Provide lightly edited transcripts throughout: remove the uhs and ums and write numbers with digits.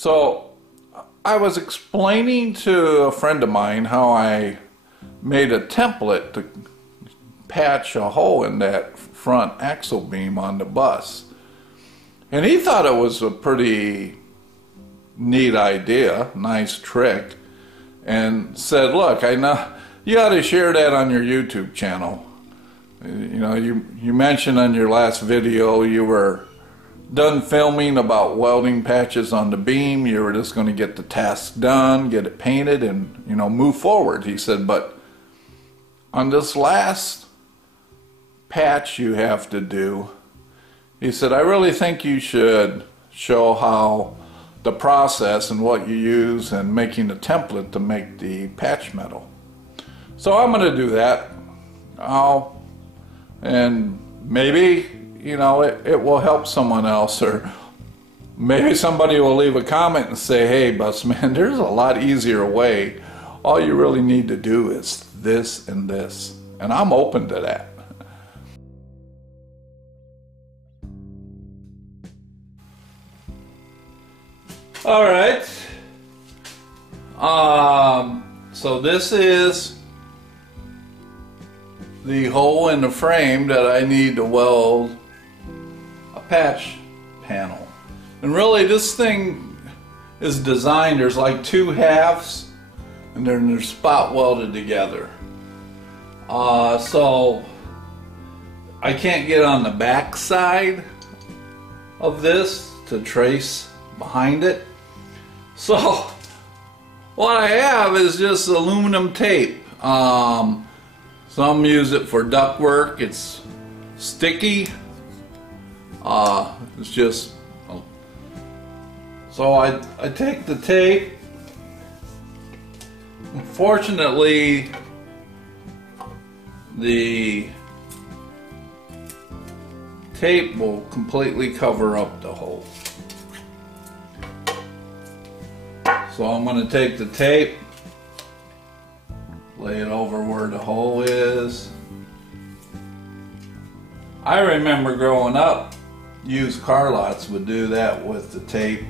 So I was explaining to a friend of mine how I made a template to patch a hole in that front axle beam on the bus. And he thought it was a pretty neat idea, nice trick, and said, look, I know you ought to share that on your YouTube channel. You know, you mentioned on your last video you were done filming about welding patches on the beam. You were just going to get the task done, get it painted, and, you know, move forward. He said, but on this last patch you have to do, he said, I really think you should show how the process and what you use and making a template to make the patch metal. So I'm going to do that. And maybe, you know, it will help someone else, or maybe somebody will leave a comment and say, hey, Busman, there's a lot easier way. All you really need to do is this and this. And I'm open to that. All right. So this is the hole in the frame that I need to weld a patch panel. And really this thing is designed, there's like two halves and then they're spot welded together. So I can't get on the back side of this to trace behind it. So what I have is just aluminum tape. Some use it for ductwork. It's sticky. It's just, so I take the tape. Unfortunately, the tape will completely cover up the hole. So I'm going to take the tape, lay it over where the hole is. I remember growing up, used car lots would do that with the tape,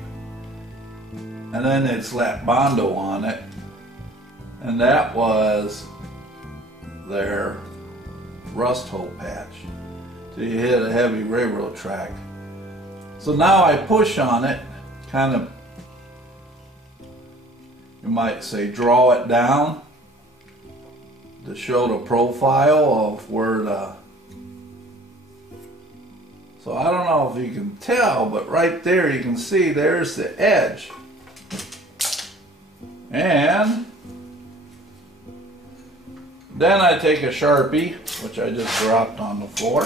and then they'd slap Bondo on it, and that was their rust hole patch. So you hit a heavy railroad track. So now I push on it, kind of, you might say, draw it down to show the profile of where the, so I don't know if you can tell, but right there you can see there's the edge. And then I take a Sharpie, which I just dropped on the floor,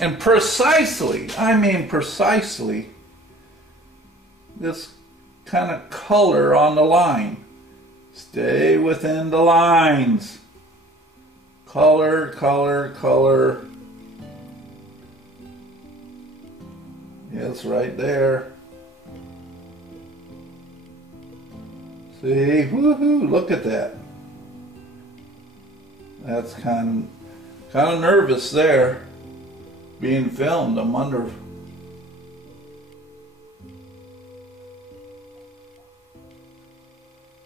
and precisely, I mean precisely, this kind of color on the line. Stay within the lines. Color, color, color. Yes, right there. See, woohoo, look at that. That's kind of nervous there. Being filmed, I'm under.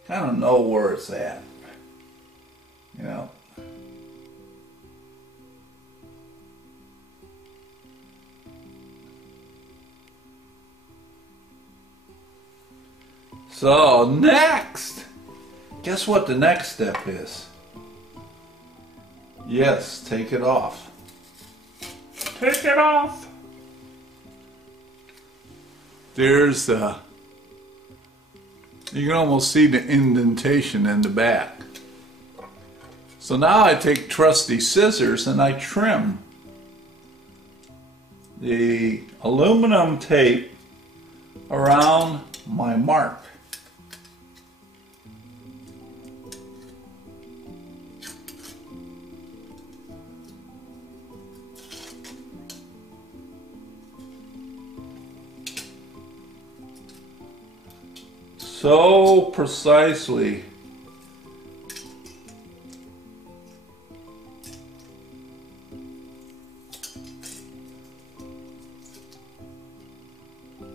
Kind of know where it's at, you know. So next, guess what the next step is? Yes, take it off. Take it off. There's the, you can almost see the indentation in the back. So now I take trusty scissors and I trim the aluminum tape around my mark. So precisely.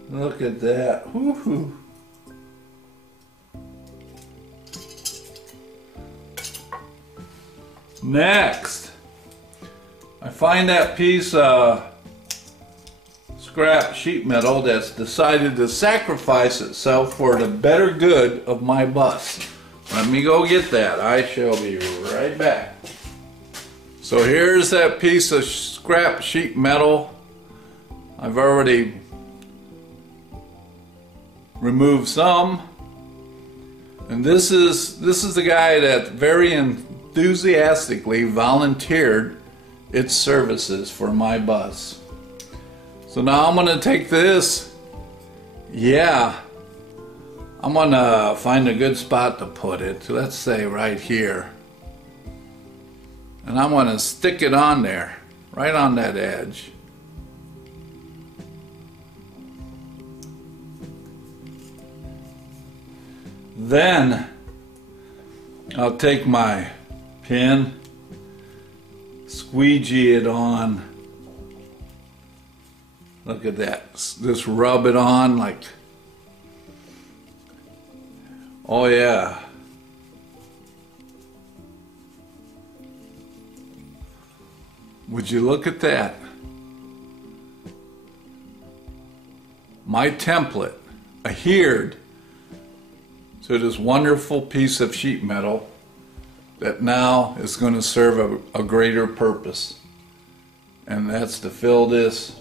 Look at that. Woo-hoo. Next, I find that piece of scrap sheet metal that's decided to sacrifice itself for the better good of my bus. Let me go get that. I shall be right back. So here's that piece of scrap sheet metal. I've already removed some. And this is the guy that very enthusiastically volunteered its services for my bus. So now I'm gonna take this. Yeah, I'm gonna find a good spot to put it. Let's say right here. And I'm gonna stick it on there, right on that edge. Then I'll take my pin, squeegee it on. Look at that. Just rub it on like, oh yeah. Would you look at that? My template adhered to this wonderful piece of sheet metal that now is going to serve a greater purpose. And that's to fill this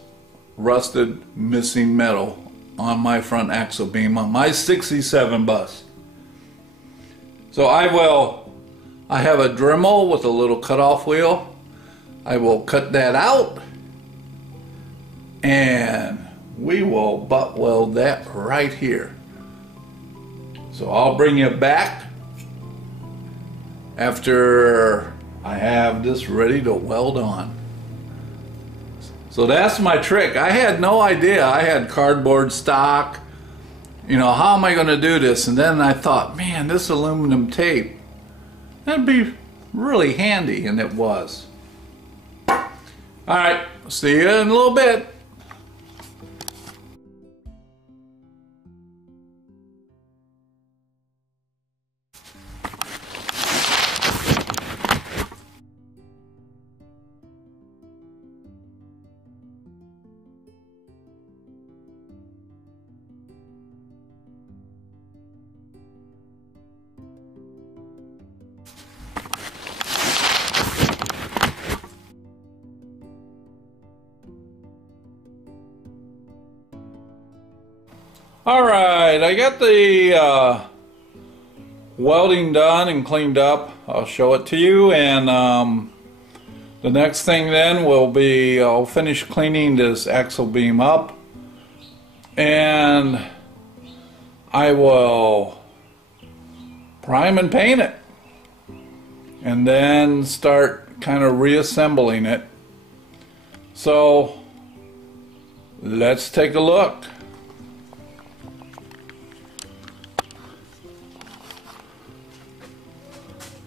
rusted, missing metal on my front axle beam on my 67 bus. So I have a Dremel with a little cutoff wheel. I will cut that out and we will butt weld that right here. So I'll bring you back after I have this ready to weld on. So that's my trick. I had no idea. I had cardboard stock. You know, how am I going to do this? And then I thought, man, this aluminum tape, that'd be really handy, and it was. All right, see you in a little bit. All right, I got the welding done and cleaned up. I'll show it to you, and the next thing then will be I'll finish cleaning this axle beam up, and I will prime and paint it, and then start kind of reassembling it. So let's take a look.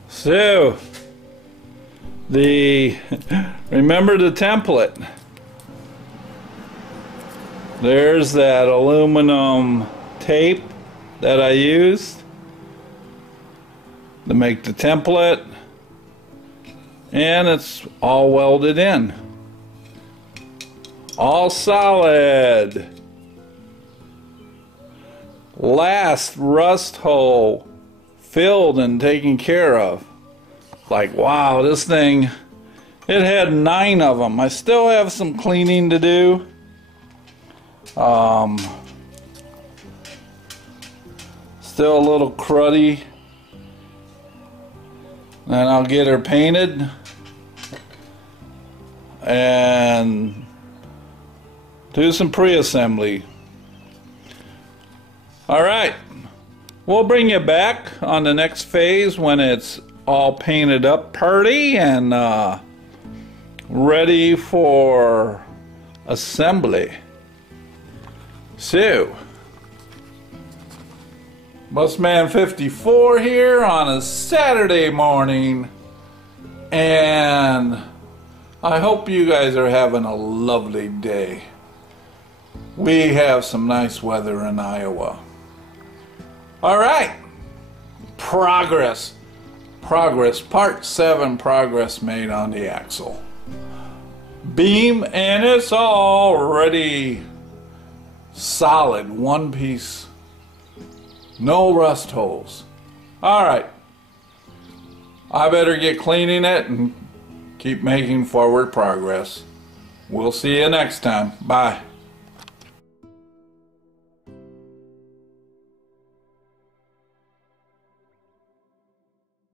So, remember the template. There's that aluminum tape that I used to make the template, and it's all welded in. All solid. Last rust hole filled and taken care of. Like, wow, this thing, it had 9 of them. I still have some cleaning to do. Still a little cruddy. Then I'll get her painted and do some pre-assembly. All right, we'll bring you back on the next phase when it's all painted up pretty and ready for assembly. So, Busman54 here on a Saturday morning, and I hope you guys are having a lovely day. we have some nice weather in Iowa. All right, progress, part 7, progress made on the axle beam, and it's already solid, one piece, no rust holes. All right, I better get cleaning it and keep making forward progress. We'll see you next time. Bye.